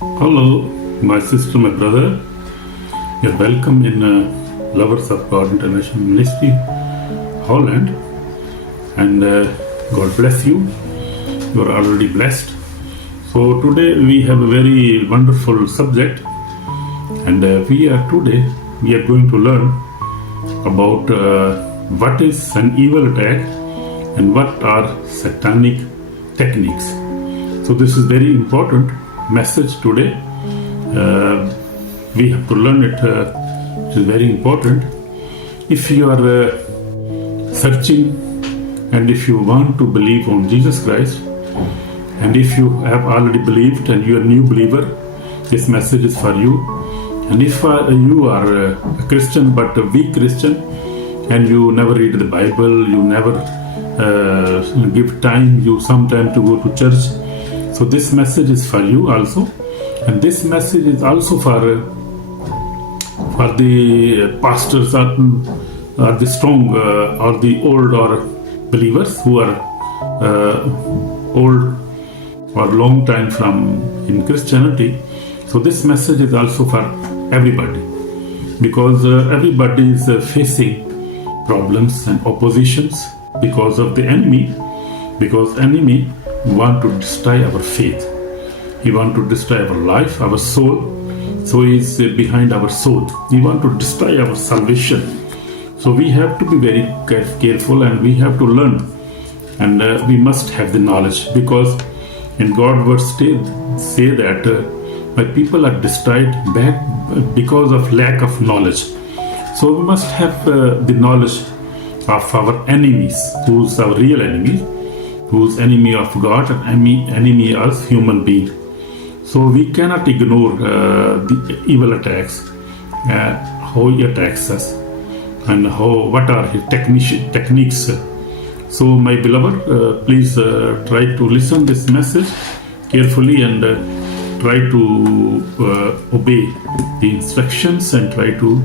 Hello, my sister, my brother. You're welcome in Lovers of God International Ministry, Holland. And God bless you. You are already blessed. So today we have a very wonderful subject. And we are going to learn about what is an evil attack and what are satanic techniques. So this is very important message today. We have to learn it. It is very important. If you are searching and if you want to believe on Jesus Christ, and if you have already believed and you are a new believer, this message is for you. And if you are a Christian but a weak Christian and you never read the Bible, you never give time, you sometimes to go to church, so this message is for you also. And this message is also for the pastors or the strong or the old or believers who are old or long time from in Christianity. So this message is also for everybody, because everybody is facing problems and oppositions because of the enemy, because enemy want to destroy our faith. He want to destroy our life, our soul. So he is behind our soul. He want to destroy our salvation. So we have to be very careful and we have to learn, and we must have the knowledge, because in God's word say that my people are destroyed back because of lack of knowledge. So we must have the knowledge of our enemies, who's our real enemy, who's enemy of God and enemy of human being. So we cannot ignore the evil attacks, how he attacks us, and what are his techniques. So my beloved, please try to listen this message carefully and try to obey the instructions, and try to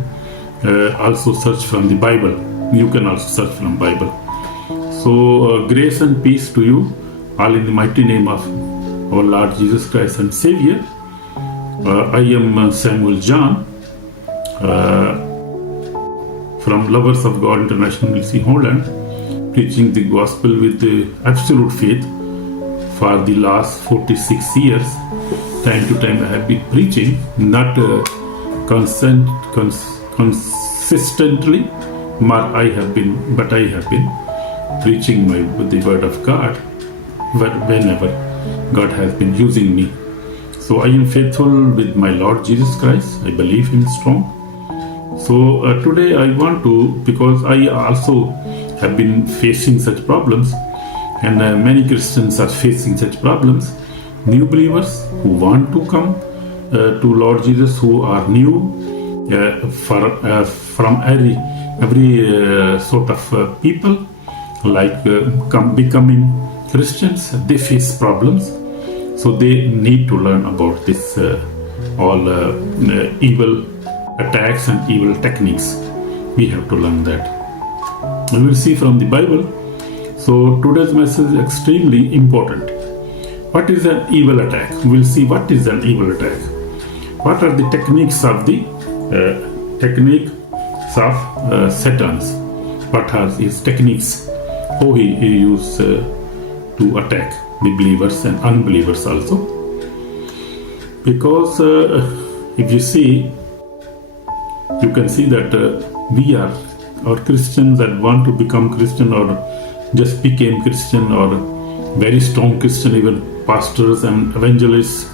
also search from the Bible. You can also search from Bible. So grace and peace to you all in the mighty name of our Lord Jesus Christ and Savior. I am Samuel John from Lovers of God International Ministry, Holland, preaching the gospel with the absolute faith for the last 46 years. Time to time I have been preaching, not consistently, but I have been preaching the word of God whenever God has been using me. So I am faithful with my Lord Jesus Christ. I believe Him strong. So today I want to, because I also have been facing such problems, and many Christians are facing such problems. New believers who want to come to Lord Jesus, who are new, from every sort of people, like becoming Christians, they face problems. So they need to learn about this all evil attacks and evil techniques. We have to learn that. We will see from the Bible. So today's message is extremely important. What is an evil attack? We will see what is an evil attack. What are the techniques of Satan's? What are his techniques? How he used to attack the believers and unbelievers also. Because if you see, you can see that we are Christians that want to become Christian, or just became Christian, or very strong Christian, even pastors and evangelists,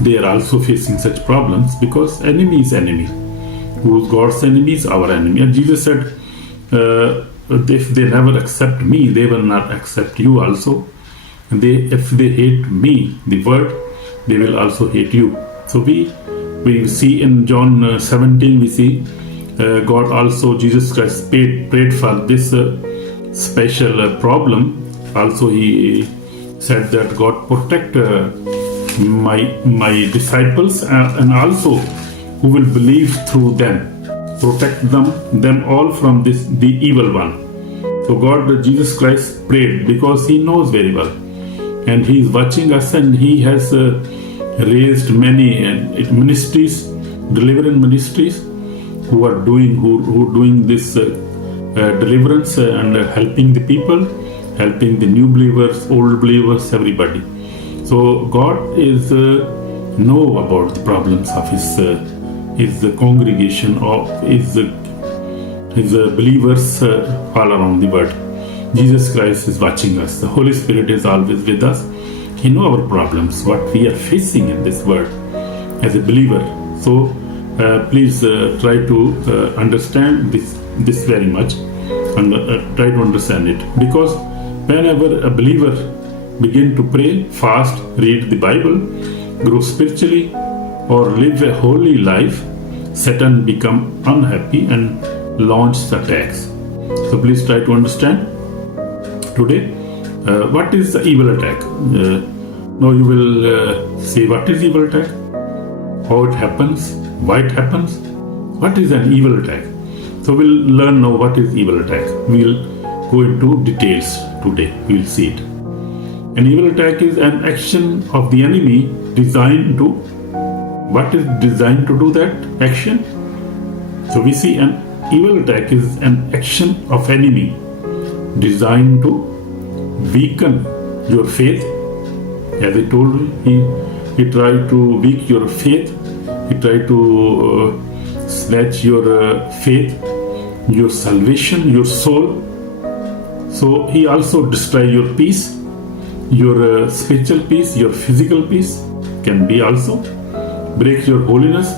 they are also facing such problems, because enemy is enemy. Who's God's enemy is our enemy. And Jesus said, if they never accept me, they will not accept you also. And if they hate me, the word, they will also hate you. So we see in John 17, we see God also, Jesus Christ prayed for this special problem. Also he said that God protect my disciples and also who will believe through them. Protect them all from the evil one. So God, Jesus Christ prayed, because He knows very well, and He is watching us, and He has raised many ministries, deliverance ministries, who are doing this deliverance and helping the people, helping the new believers, old believers, everybody. So God is know about the problems of his congregation, of his believers all around the world. Jesus Christ is watching us. The Holy Spirit is always with us. He knows our problems, what we are facing in this world as a believer. So please try to understand this very much, and try to understand it, because whenever a believer begin to pray, fast, read the Bible, grow spiritually, or live a holy life, Satan become unhappy and launch attacks. So please try to understand today what is the evil attack. Now you will say, what is evil attack, how it happens, why it happens, what is an evil attack. So we'll learn now what is evil attack. We'll go into details today. We'll see it. An evil attack is an action of the enemy designed to, what is designed to do that action? So we see an evil attack is an action of enemy designed to weaken your faith. As I told you, he tried to weaken your faith. He tried to snatch your faith, your salvation, your soul. So he also destroy your peace, your spiritual peace, your physical peace can be also. Break your holiness.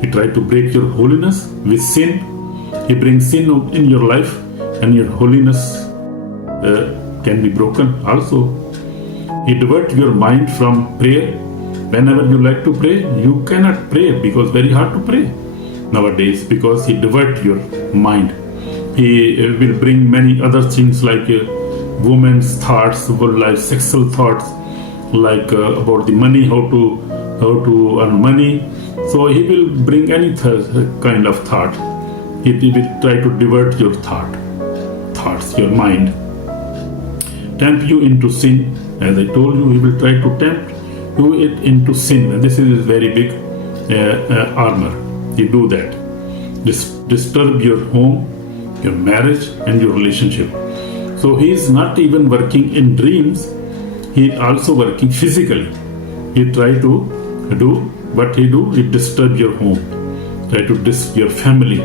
He tried to break your holiness with sin. He brings sin in your life, and your holiness can be broken also. He divert your mind from prayer. Whenever you like to pray, you cannot pray because very hard to pray nowadays, because he divert your mind. He will bring many other things like women's thoughts, life, sexual thoughts, like about the money, how to earn money. So he will bring any kind of thought. He will try to divert your thoughts, your mind, tempt you into sin. As I told you, he will try to tempt you into sin. And this is very big armor. He do that. Disturb your home, your marriage, and your relationship. So he is not even working in dreams. He is also working physically. He try to do what he do. He disturb your home. Try to disturb your family.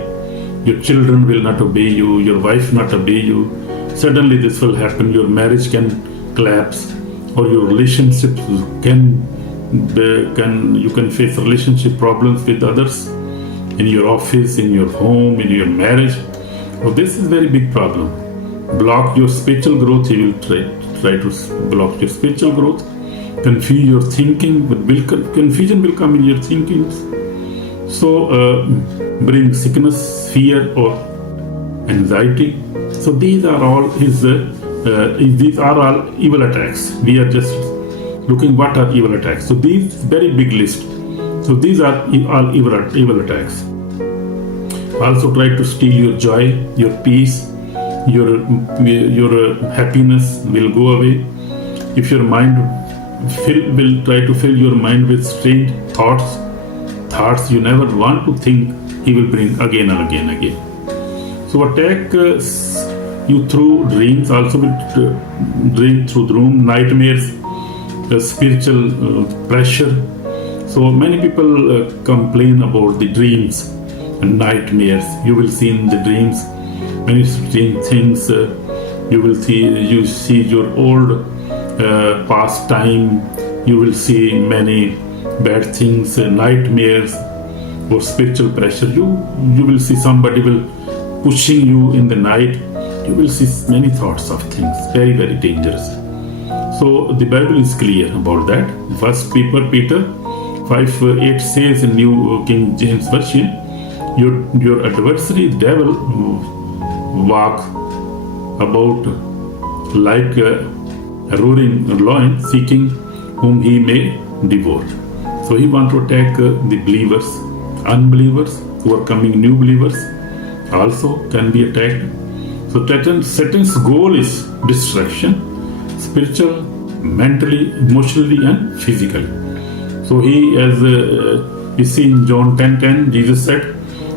Your children will not obey you. Your wife not obey you. Suddenly this will happen. Your marriage can collapse, or your relationships you can face relationship problems with others in your office, in your home, in your marriage. So this is very big problem. Block your spiritual growth. He will try to block your spiritual growth. Confuse your thinking. Confusion will come in your thinking. So bring sickness, fear, or anxiety. So these are all evil attacks. We are just looking what are evil attacks. So these very big list. So these are all evil attacks. Also try to steal your joy, your peace, your happiness will go away. If your mind will try to fill your mind with strange thoughts you never want to think, he will bring again and again and again. So attack you through dreams, also with dream through dream, nightmares, spiritual pressure. So many people complain about the dreams and nightmares. You will see in the dreams many strange things. You see your old past time. You will see many bad things, nightmares, or spiritual pressure. You will see somebody will pushing you in the night. You will see many thoughts of things, very, very dangerous. So the Bible is clear about that. First Peter 5:8 says in New King James Version, your adversary, the devil, walk about like a roaring lion, seeking whom he may devour. So he wants to attack the believers, unbelievers who are coming, new believers also can be attacked. So Satan's goal is destruction, spiritual, mentally, emotionally, and physically. So he, as we see in John 10:10, Jesus said,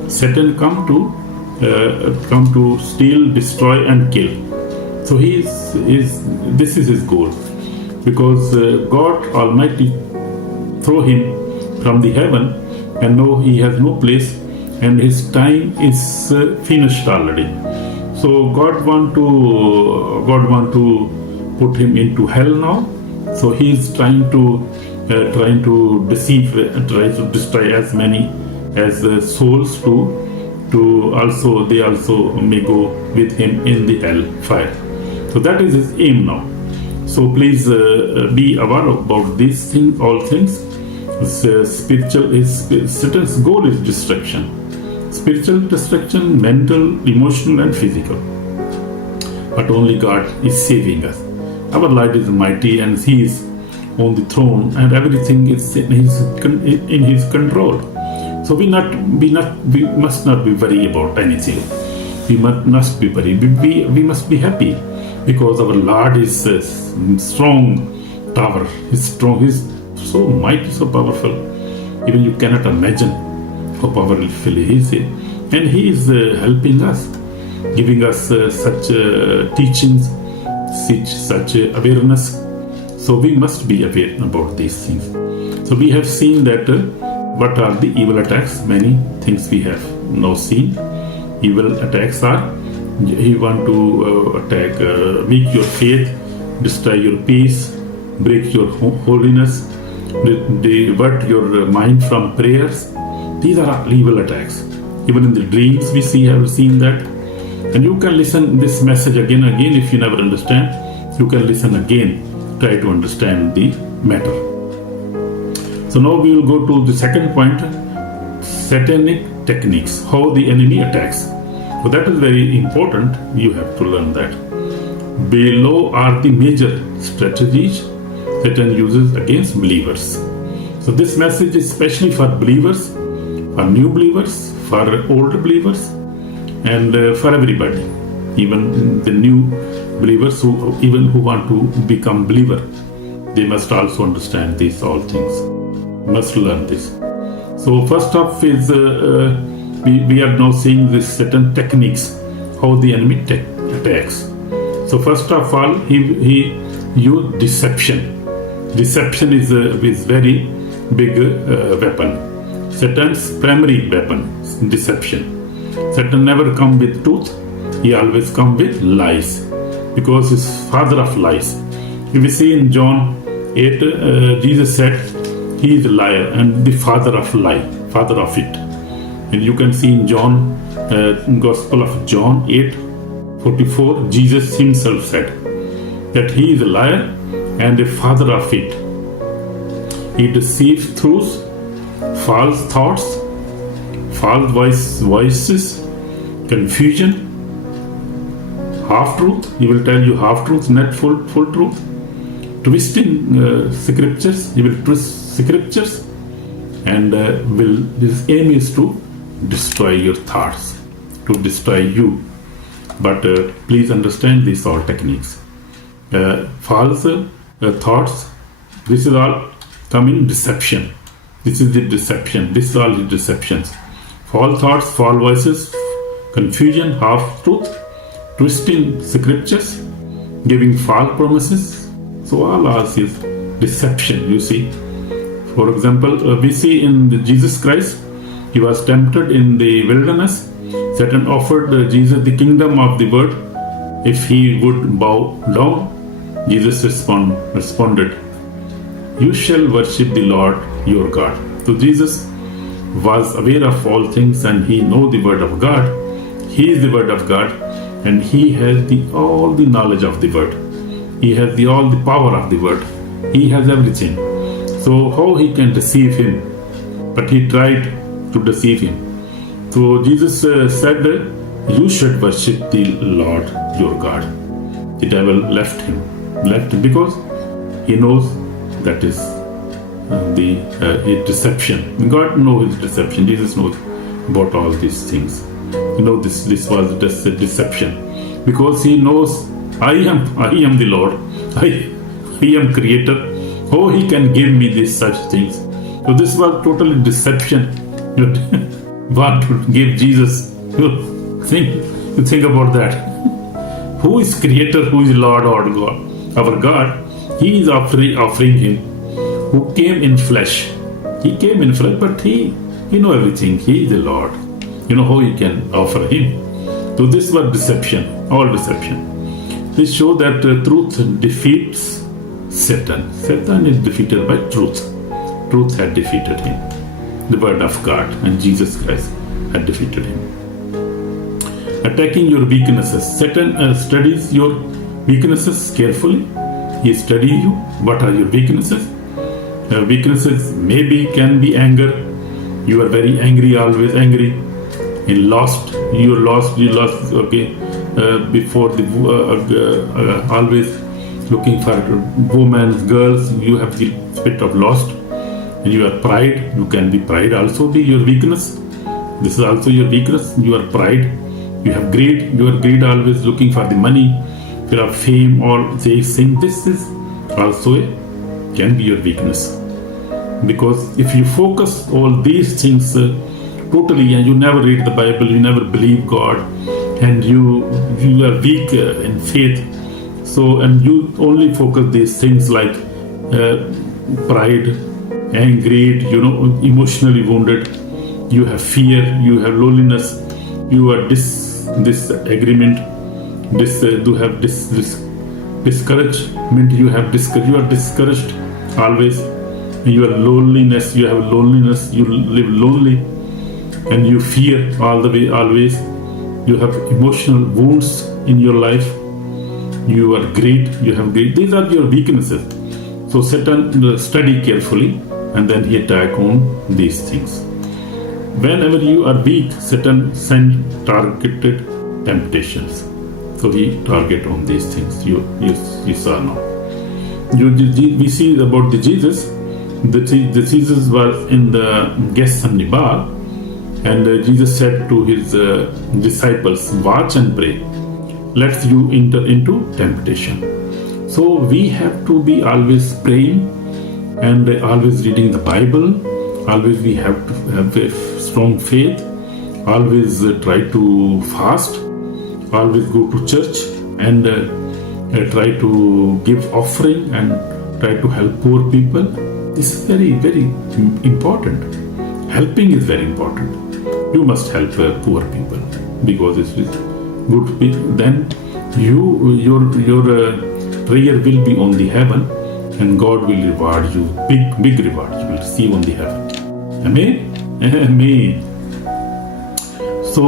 Satan come to steal, destroy and kill. So this is his goal, because God Almighty throw him from the heaven, and now he has no place, and his time is finished already. So God want to put him into hell now. So he is trying to deceive, try to destroy as many as souls they also may go with him in the hell fire. So that is his aim now. So please be aware about these things, all things. Satan's goal is destruction. Spiritual destruction, mental, emotional and physical. But only God is saving us. Our Lord is mighty and He is on the throne, and everything is in His control. So we must not be worried about anything. We must be worried. We must be happy, because our Lord is a strong tower. He's strong. He's so mighty, so powerful. Even you cannot imagine how powerful He is. And He is helping us, giving us such teachings, such awareness. So we must be aware about these things. So we have seen that what are the evil attacks. Many things we have now seen. Evil attacks are, he want to attack, weak your faith, destroy your peace, break your holiness, divert your mind from prayers. These are evil attacks. Even in the dreams we have seen that. And you can listen this message again and again. If you never understand, you can listen again, try to understand the matter. So now we will go to the second point, satanic techniques, how the enemy attacks. So that is very important. You have to learn that. Below are the major strategies Satan uses against believers. So this message is especially for believers, for new believers, for older believers, and for everybody, even the new believers who want to become believer. They must also understand these all things, must learn this. So first off is we are now seeing this certain techniques, how the enemy attacks. So first of all, he used deception. Deception is very big weapon. Satan's primary weapon, deception. Satan never come with truth. He always come with lies, because he's father of lies. If we see in John 8, Jesus said he is a liar and the father of lie, father of it. And you can see in John, Gospel of John 8:44, Jesus himself said that he is a liar and a father of it. He deceives through false thoughts, false voices, confusion, half-truth. He will tell you half-truth, not full truth. Twisting scriptures. He will twist scriptures, and his aim is to destroy your thoughts, to destroy you. But please understand these all techniques. False thoughts. This is all coming deception. This is the deception. This is all the deceptions. False thoughts, false voices, confusion, half-truth, twisting scriptures, giving false promises. So all is deception, you see. For example, we see in Jesus Christ, he was tempted in the wilderness. Satan offered Jesus the kingdom of the world if he would bow down. Jesus responded, "You shall worship the Lord your God." So Jesus was aware of all things, and he knows the word of God. He is the word of God, and he has all the knowledge of the word. He has all the power of the word. He has everything. So how he can deceive him? But he tried to deceive him. So Jesus said, "You should worship the Lord your God." The devil left him because he knows that is his deception. God knows his deception. Jesus knows about all these things. This was just a deception, because he knows I am the Lord. I am creator. How he can give me these such things? So this was totally deception. Want to give Jesus. You think about that. Who is Creator? Who is Lord or God? Our God. He is offering Him, who came in flesh. He came in flesh, but He knows everything. He is the Lord. You know how you can offer Him. So this was deception, all deception. This shows that truth defeats Satan. Satan is defeated by truth. Truth had defeated him. The word of God and Jesus Christ had defeated him. Attacking your weaknesses. Satan studies your weaknesses carefully. He studies you. What are your weaknesses? Weaknesses maybe can be anger. You are very angry, always angry. You lost. Okay. Before the always looking for women, girls. You have the spirit of lost. And you are pride. You can be pride also be your weakness. This is also your weakness. You are pride. You have greed. You are greed, always looking for the money. You have fame or these things. This is also can be your weakness. Because if you focus all these things totally, and you never read the Bible, you never believe God, and you are weak in faith. So, and you only focus these things like pride and greed, emotionally wounded. You have fear, you have loneliness, you are disagreement, discouragement. You are discouraged always. You are loneliness. You have loneliness. You live lonely, and you fear all the way always. You have emotional wounds in your life. You are greed. You have greed. These are your weaknesses. So Satan study carefully, and then he attack on these things. Whenever you are weak, Satan send targeted temptations. So he target on these things. You saw now. We see about the Jesus. The Jesus was in the Gethsemane bar, and Jesus said to his disciples, "Watch and pray, lest you enter into temptation." So we have to be always praying and always reading the Bible. Always we have to have a strong faith. Always try to fast. Always go to church and try to give offering and try to help poor people. This is very, very important. Helping is very important. You must help poor people because it is good. Then your prayer will be on the heaven, and God will reward you. Big reward you will receive on the heaven. Amen. Amen. So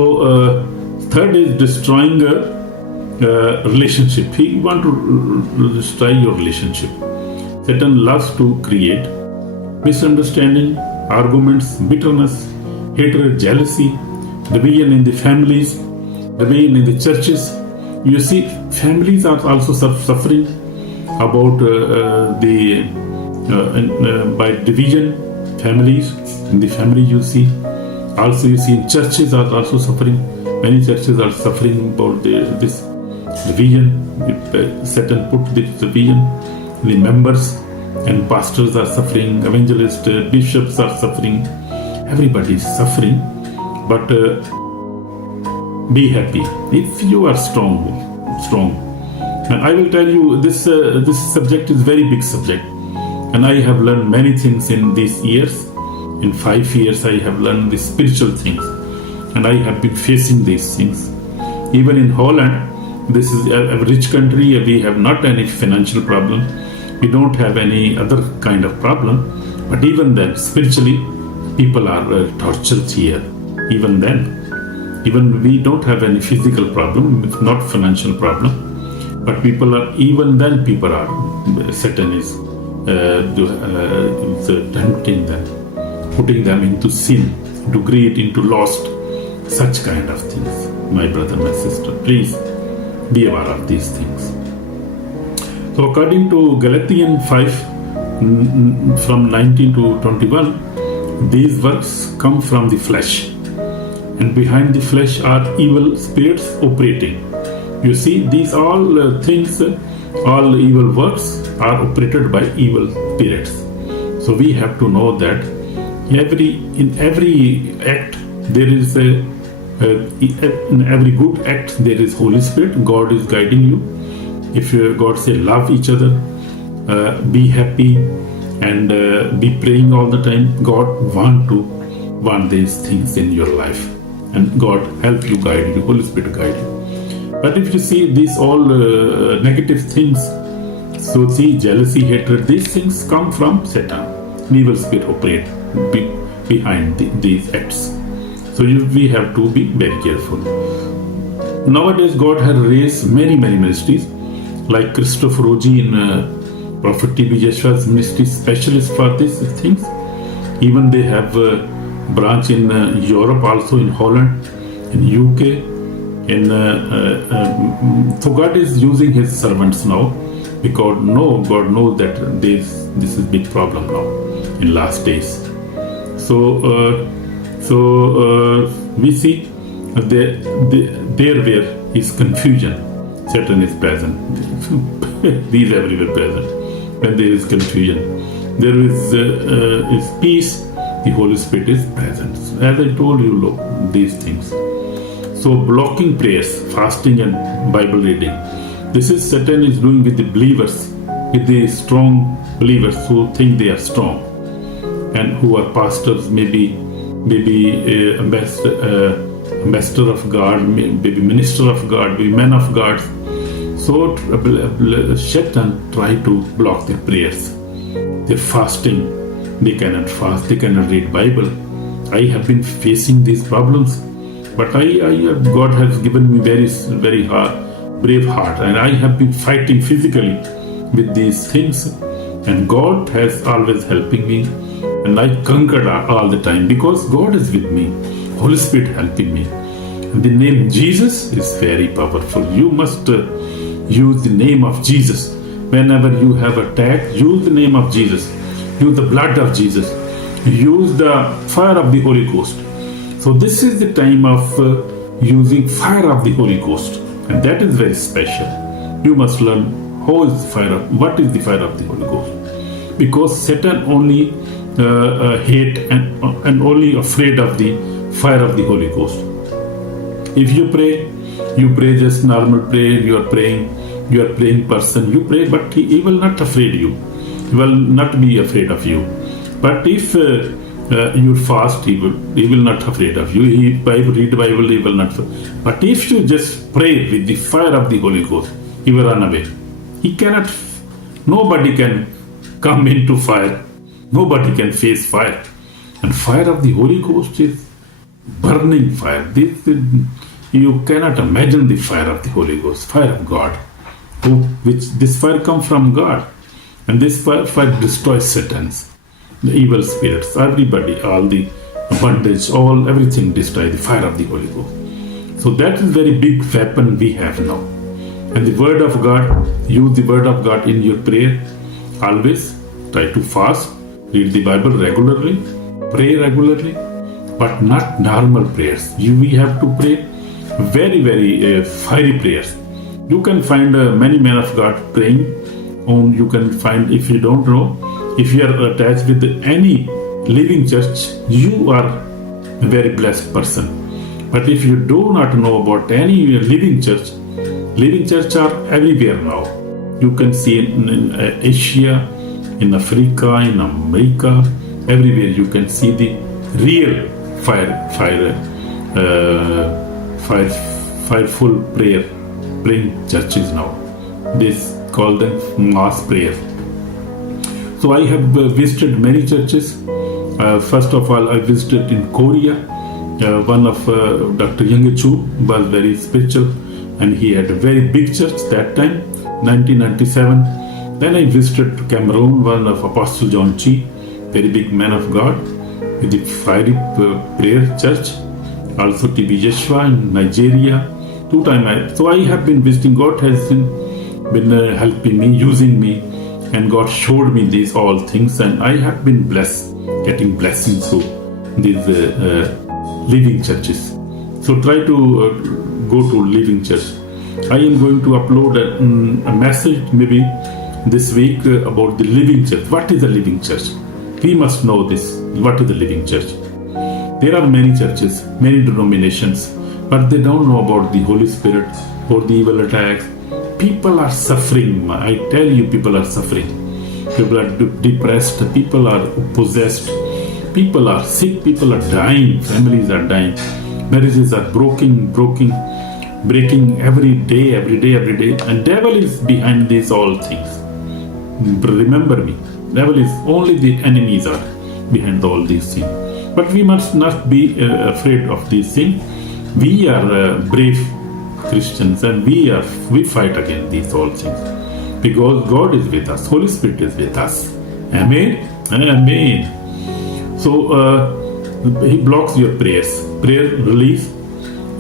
third is destroying a relationship. He want to destroy your relationship. Satan loves to create misunderstanding, arguments, bitterness, hatred, jealousy, division in the families, division in the churches. You see, families are also suffering about by division. Families in the family, you see. Also, you see, churches are also suffering. Many churches are suffering about this division. Satan put this division. The members and pastors are suffering. Evangelists, bishops are suffering. Everybody is suffering. But be happy if you are strong. And I will tell you, this subject is very big subject, and I have learned many things in these years. In 5 years, I have learned the spiritual things, and I have been facing these things. Even in Holland, this is a rich country. We have not any financial problem. We don't have any other kind of problem. But even then, spiritually, people are tortured here. Even then, even we don't have any physical problem, not financial problem. But people are, even then, Satan is tempting them, putting them into sin, into greed, into lust, such kind of things. My brother, my sister, please be aware of these things. So according to Galatians 5, from 19 to 21, these works come from the flesh, and behind the flesh are evil spirits operating. You see, these all things, all evil works are operated by evil spirits. So we have to know that In every act there is in every good act there is Holy Spirit. God is guiding you. If God say love each other, be happy, and be praying all the time, God want these things in your life, and God help you, guide you, Holy Spirit guide you. But if you see these all negative things, so see jealousy, hatred, these things come from Satan. Evil spirit operate behind these acts. So we have to be very careful. Nowadays God has raised many ministries, like Christopher Roji in Prophet T.B. Jeshua's ministry, specialist for these things. Even they have a branch in Europe, also in Holland, in UK. So God is using His servants now, because God knows that this is big problem now in last days. So we see there where is confusion, Satan is present. He is everywhere present. When there is confusion, there is peace. The Holy Spirit is present. As I told you, these things. So blocking prayers, fasting, and Bible reading. This is Satan is doing with the believers, with the strong believers who think they are strong, and who are pastors, maybe ambassador of God, maybe minister of God, maybe men of God. So Satan try to block their prayers. They're fasting, they cannot fast, they cannot read Bible. I have been facing these problems, but God has given me very brave heart, and I have been fighting physically with these things, and God has always helping me, and I conquered all the time because God is with me, Holy Spirit helping me. And the name Jesus is very powerful. You must use the name of Jesus. Whenever you have attack, use the name of Jesus. Use the blood of Jesus. Use the fire of the Holy Ghost. So this is the time of using fire of the Holy Ghost, and that is very special. You must learn what is the fire of the Holy Ghost, because Satan only hate and only afraid of the fire of the Holy Ghost. If you pray just normal prayer. You are praying person. You pray, but he will not afraid you. He will not be afraid of you. But if you fast, he will not afraid of you. He read the Bible, he will not. But if you just pray with the fire of the Holy Ghost, he will run away. He cannot. Nobody can come into fire. Nobody can face fire. And fire of the Holy Ghost is burning fire. You cannot imagine the fire of the Holy Ghost, fire of God. This fire comes from God, and this fire destroys Satan's, the evil spirits, everybody, all the bondage, everything destroy the fire of the Holy Ghost. So that is very big weapon we have now. And the Word of God, use the Word of God in your prayer. Always try to fast, read the Bible regularly, pray regularly, but not normal prayers. We have to pray very fiery prayers. You can find many men of God praying. You can find, if you don't know, if you are attached with any living church, you are a very blessed person. But if you do not know about any living church are everywhere now. You can see in Asia, in Africa, in America, everywhere you can see the real fireful praying churches now. This call them mass prayer. So I have visited many churches. First of all, I visited in Korea. One of Dr. Young Chu was very spiritual, and he had a very big church that time, 1997. Then I visited Cameroon, one of Apostle John Chi, very big man of God, with the fiery prayer church. Also T.B. Jeshua in Nigeria. 2 times. So I have been visiting. God has been helping me, using me, and God showed me these all things, and I have been blessed, getting blessings through these living churches. So try to go to living church. I am going to upload a message maybe this week about the living church. What is a living church? We must know this. What is the living church? There are many churches, many denominations, but they don't know about the Holy Spirit or the evil attacks. People are suffering. I tell you, people are suffering. People are depressed. People are possessed. People are sick. People are dying. Families are dying. Marriages are breaking every day. And devil is behind these all things. Remember me. Devil is only the enemies are behind all these things. But we must not be afraid of these things. We are brave Christians, and we fight against these all things because God is with us. Holy Spirit is with us. Amen. Amen. So he blocks your prayers. Prayer release.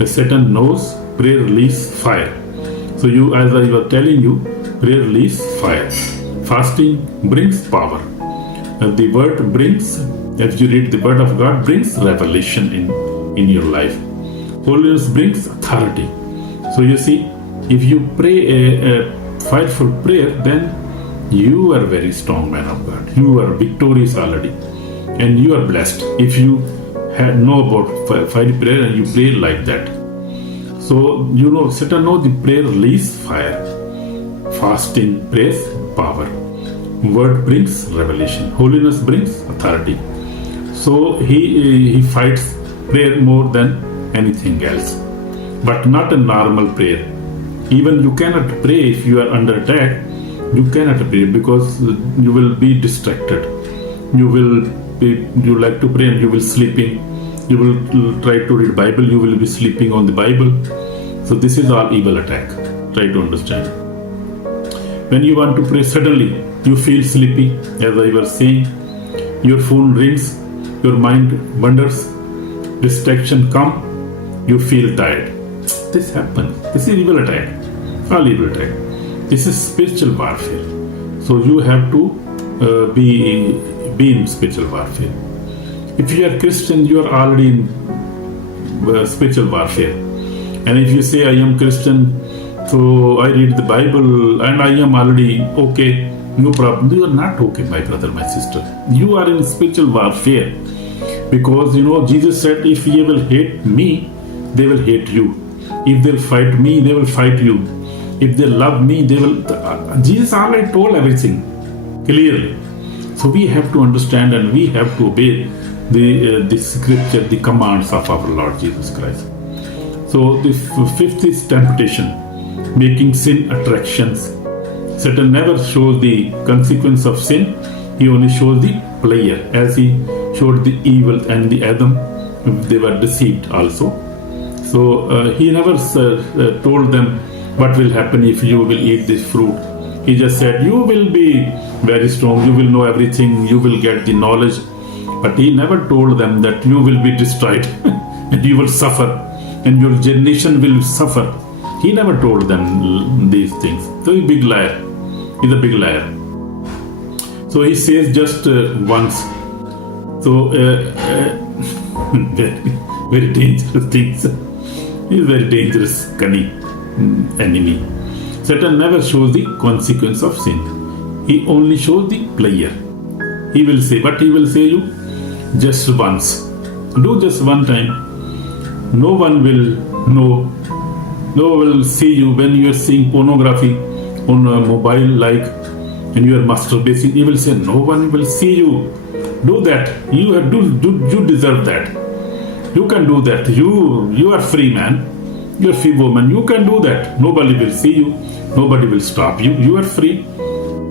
Satan knows. Prayer release fire. So you, as I was telling you, prayer release fire. Fasting brings power. The word brings, as you read the word of God, brings revelation in your life. Holiness brings authority. So you see, if you pray a fightful prayer, then you are a very strong man of God. You are victorious already, and you are blessed if you know about fiery prayer and you pray like that. So you know, Satan knows the prayer release fire. Fasting brings power. Word brings revelation. Holiness brings authority. So he fights prayer more than anything else, but not a normal prayer. Even you cannot pray if you are under attack. You cannot pray because you will be distracted. You like to pray and you will sleeping. You will try to read Bible. You will be sleeping on the Bible. So this is all evil attack. Try to understand. When you want to pray, suddenly you feel sleepy. As I was saying, your phone rings. Your mind wanders. Distraction come. You feel tired. This happens. This is evil attack. All evil attack. This is spiritual warfare. So you have to be in spiritual warfare. If you are Christian, you are already in spiritual warfare. And if you say, I am Christian, so I read the Bible and I am already okay, no problem. You are not okay, my brother, my sister. You are in spiritual warfare. Because Jesus said, if ye will hate me, they will hate you. If they'll fight me, they will fight you. If they love me, they will. Jesus already told everything clearly. So we have to understand and we have to obey the scripture, the commands of our Lord Jesus Christ. So the fifth is temptation, making sin attractions. Satan never shows the consequence of sin. He only shows the player, as he showed the evil and the Adam. They were deceived also. So he never told them what will happen if you will eat this fruit. He just said, you will be very strong, you will know everything, you will get the knowledge. But he never told them that you will be destroyed and you will suffer and your generation will suffer. He never told them these things. So he's a big liar. He's a big liar. So he says just once. So very dangerous things. He's a very dangerous, cunning enemy. Satan never shows the consequence of sin. He only shows the player. He will say, but he will say you just once. Do just one time. No one will know. No one will see you when you are seeing pornography on a mobile and you are masturbating. He will say, no one will see you. Do that. You deserve that. You can do that. You are free man. You are free woman. You can do that. Nobody will see you. Nobody will stop you. You are free.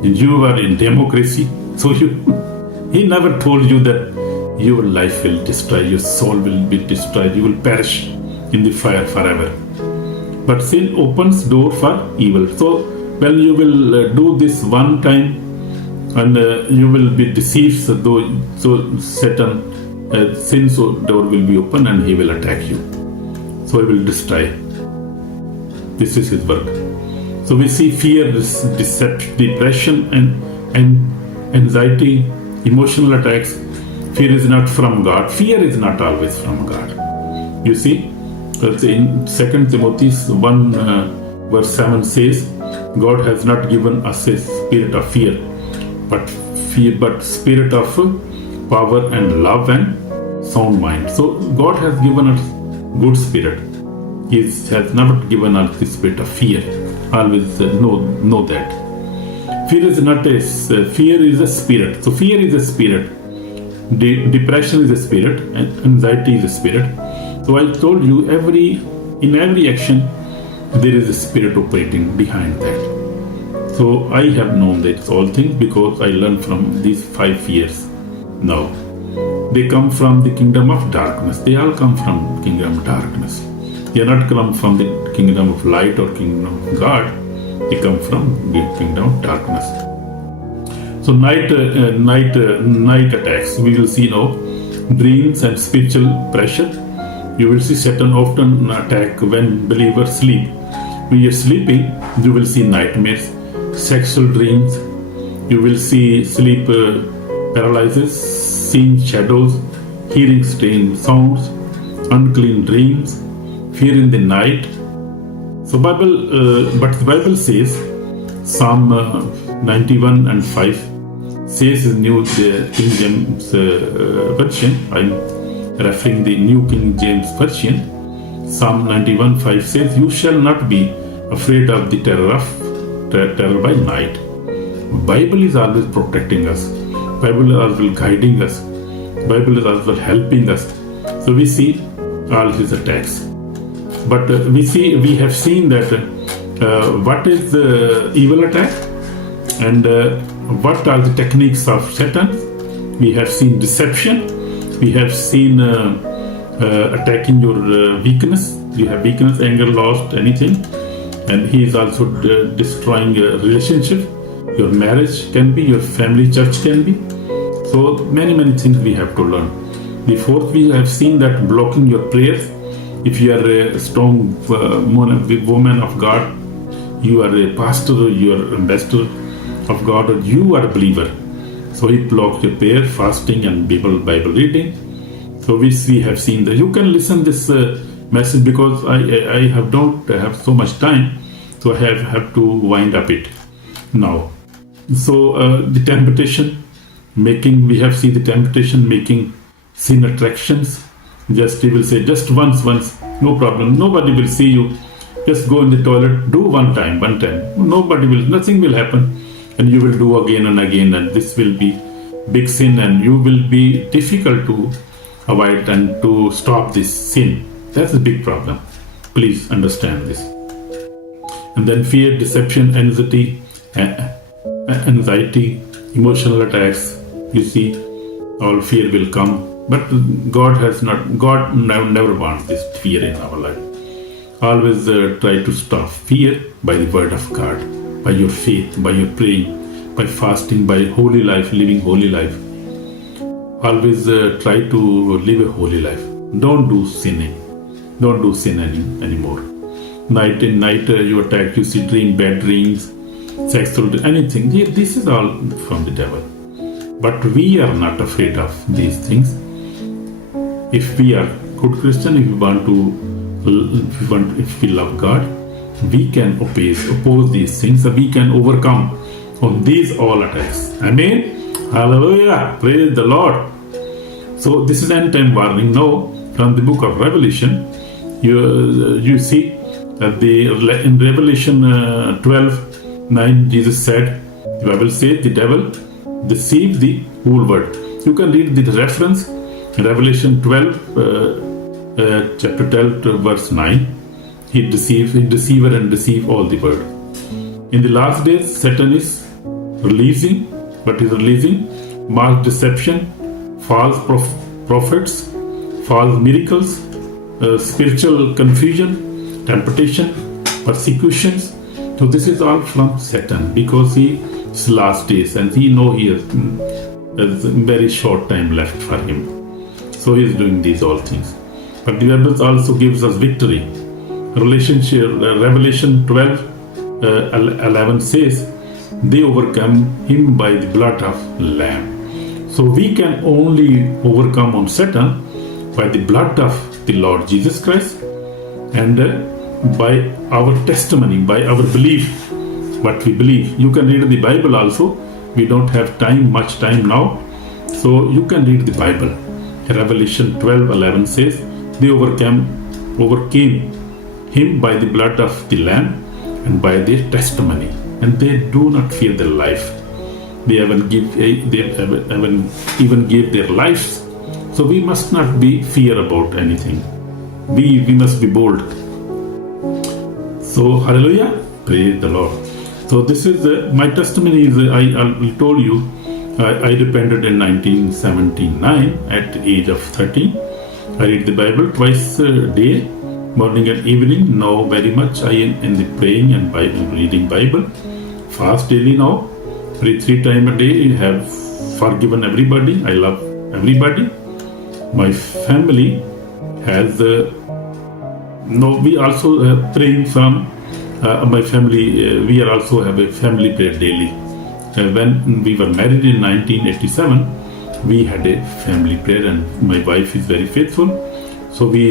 You are in democracy. So he never told you that your life will destroy, your soul will be destroyed, you will perish in the fire forever. But sin opens door for evil. So when you will do this one time and you will be deceived, so Satan, sin's door will be open and he will attack you. So he will destroy. This is his work. So we see fear, depression and anxiety, emotional attacks. Fear is not from God. Fear is not always from God. You see, in 2 Timothy 1 verse 7 says, God has not given us a spirit of fear, but spirit of power and love and sound mind. So God has given us good spirit. He has never given us the spirit of fear. Always know that. Fear is not fear is a spirit. So fear is a spirit. Depression is a spirit, and anxiety is a spirit. So I told you, in every action there is a spirit operating behind that. So I have known that all things because I learned from these 5 years now. They come from the kingdom of darkness. They all come from kingdom of darkness. They are not come from the kingdom of light or kingdom of God. They come from the kingdom of darkness. So night attacks. We will see now dreams and spiritual pressure. You will see Satan often attack when believers sleep. When you are sleeping, you will see nightmares, sexual dreams. You will see sleep paralysis, seeing shadows, hearing strange sounds, unclean dreams, fear in the night. So but the Bible says, Psalm 91 and 5 says in New King James Version, I'm referring the New King James Version, Psalm 91:5 says, "You shall not be afraid of the terror by night." Bible is always protecting us. Bible is always guiding us. Bible is always helping us. So we see all his attacks. But we have seen that what is the evil attack and what are the techniques of Satan. We have seen deception. We have seen attacking your weakness. You have weakness, anger, lost, anything. And he is also destroying a relationship. Your marriage can be, your family, church can be. So many things we have to learn. The fourth, we have seen that blocking your prayers. If you are a strong woman of God, you are a pastor, you are ambassador of God, or you are a believer. So he blocks your prayer, fasting, and Bible reading. So we have seen that. You can listen this message because I don't have so much time, so I have to wind up it now. So the temptation making, we have seen the temptation making sin attractions. Just he will say, just once, no problem. Nobody will see you. Just go in the toilet, do one time. Nothing will happen. And you will do again and again, and this will be big sin, and you will be difficult to avoid and to stop this sin. That's a big problem. Please understand this. And then fear, deception, anxiety, emotional attacks. You see, all fear will come. But God never wants this fear in our life. Always try to stop fear by the word of God, by your faith, by your praying, by fasting, by holy life, living holy life. Always try to live a holy life. Don't do sinning. Don't do sin anymore. Night in night you attack, you see bad dreams, sexual, anything. This is all from the devil. But we are not afraid of these things. If we are good Christian, if we love God, we can oppose these things. We can overcome on these all attacks. Amen. Hallelujah. Praise the Lord. So this is end time warning. Now from the book of Revelation, you see that in Revelation 12:9, Jesus said, the Bible says, the devil deceived the whole world. You can read the reference. Revelation 12, chapter 12, verse 9. He deceiver and deceive all the world. In the last days, Satan is releasing mass deception, false prophets, false miracles, spiritual confusion, temptation, persecutions. So this is all from Satan, because he is last days and he knows he has very short time left for him. So he is doing these all things. But the Bible also gives us victory. Revelation 12:11 says, they overcome him by the blood of Lamb. So we can only overcome on Satan by the blood of the Lord Jesus Christ and by our testimony, by our belief, what we believe. You can read the Bible also. We don't have much time now. So you can read the Bible. Revelation 12:11 says, they overcame him by the blood of the Lamb and by their testimony, and they do not fear their life. They even gave their lives. So we must not be fear about anything. We must be bold. So hallelujah, praise the Lord. So this is my testimony. Is I told you I repented in 1979 at the age of 13. I read the Bible twice a day, morning and evening. Now very much I am in the praying and Bible reading Bible. Fast daily now. Pray 3 times a day. I have forgiven everybody. I love everybody. My family has we also praying from my family. We are also have a family prayer daily. When we were married in 1987, we had a family prayer, and my wife is very faithful. So we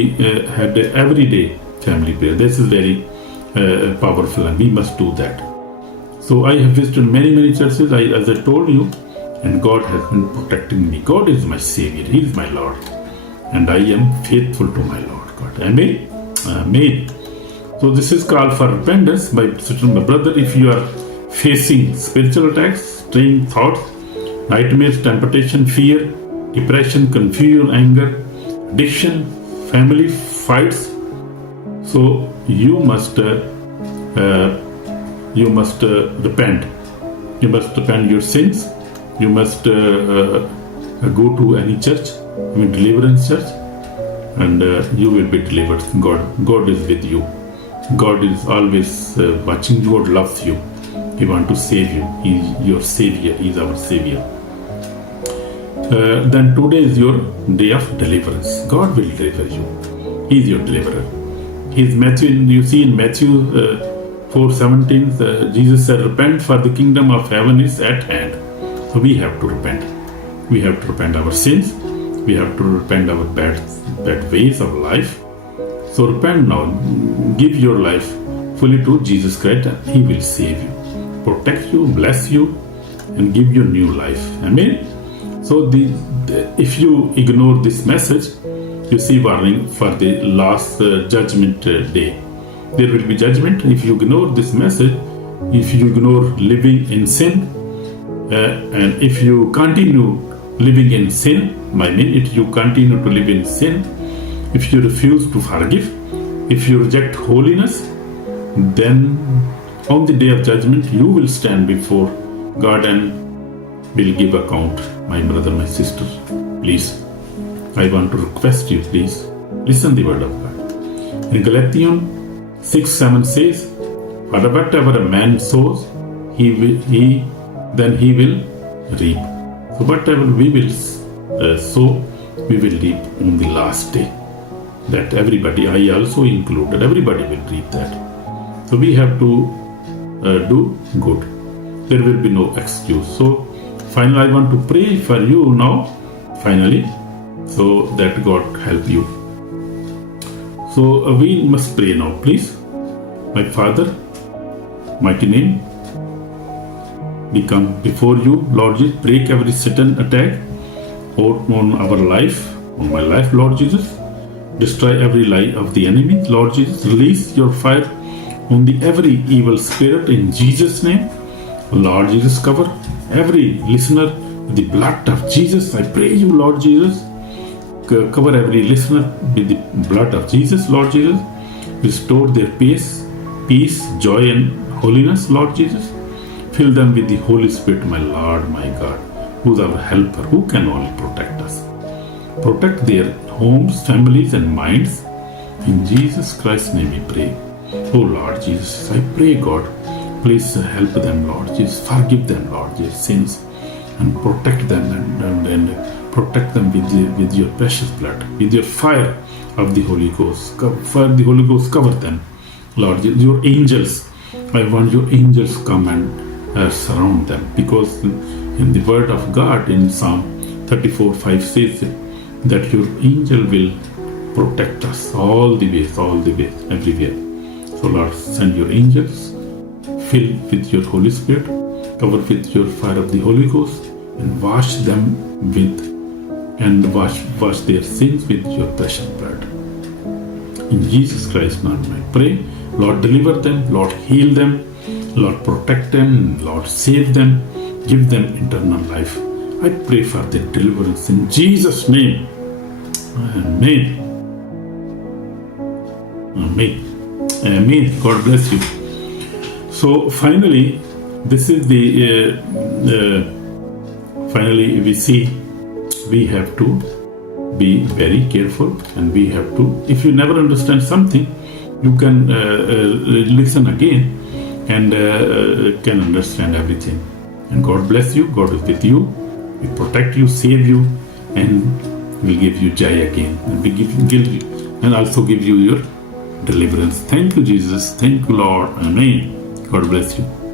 had a everyday family prayer. This is very powerful, and we must do that. So I have visited many churches, as I told you, and God has been protecting me. God is my Savior. He is my Lord, and I am faithful to my Lord God. Amen. Amen. So this is called for repentance, my sister, my brother. If you are facing spiritual attacks, strange thoughts, nightmares, temptation, fear, depression, confusion, anger, addiction, family fights, so you must repent. You must repent your sins. You must go to any church, deliverance church, and you will be delivered. God is with you. God is always watching you. God loves you. He wants to save you. He is your Savior. He is our Savior. Then today is your day of deliverance. God will deliver you. He is your deliverer. He is Matthew. You see in Matthew 4:17, Jesus said, "Repent, for the kingdom of heaven is at hand." So we have to repent. We have to repent our sins. We have to repent our bad ways of life. So repent now. Give your life fully to Jesus Christ, and He will save you, protect you, bless you, and give you new life. Amen. So if you ignore this message, you see warning for the last judgment day. There will be judgment if you ignore this message. If you ignore living in sin, and if you continue living in sin, if you continue to live in sin, if you refuse to forgive, if you reject holiness, then on the day of judgment you will stand before God and will give account. My brother, my sister, please, I want to request you, please, listen the word of God. In Galatians 6:7 says, "For whatever a man sows, he will reap." So whatever we will sow, we will reap on the last day. That everybody, I also included, everybody will reap that. So we have to do good. There will be no excuse. So finally, I want to pray for you now, finally, so that God help you. So we must pray now, please. My Father, mighty name, we come before you, Lord Jesus. Break every Satan attack on our life, on my life, Lord Jesus. Destroy every lie of the enemy, Lord Jesus. Release your fire on the every evil spirit in Jesus' name. Lord Jesus, cover every listener with the blood of Jesus. I pray you, Lord Jesus. Cover every listener with the blood of Jesus, Lord Jesus. Restore their peace, joy, and holiness, Lord Jesus. Fill them with the Holy Spirit, my Lord, my God, who is our helper, who can only protect us. Protect their homes, families, and minds. In Jesus Christ's name we pray. Oh Lord Jesus, I pray, God, please help them, Lord Jesus. Forgive them, Lord Jesus, sins, and protect them and protect them with your precious blood, with your fire of the Holy Ghost. Fire of the Holy Ghost, cover them, Lord Jesus. Your angels, I want your angels come and surround them, because in the word of God in Psalm 34:5 says that your angel will protect us all the ways, everywhere. So Lord, send your angels, fill with your Holy Spirit, cover with your fire of the Holy Ghost, and wash them wash their sins with your precious blood. In Jesus Christ's name I pray. Lord, deliver them. Lord, heal them. Lord, protect them. Lord, save them. Give them eternal life. I pray for their deliverance in Jesus' name. Amen. Amen. Amen. God bless you. So finally, this is the finally we see we have to be very careful, and we have to, if you never understand something, you can listen again and can understand everything. And God bless you. God is with you. He protect you, save you, and will give you joy again, and we give you, and also give you your deliverance. Thank you, Jesus. Thank you, Lord. Amen. God bless you.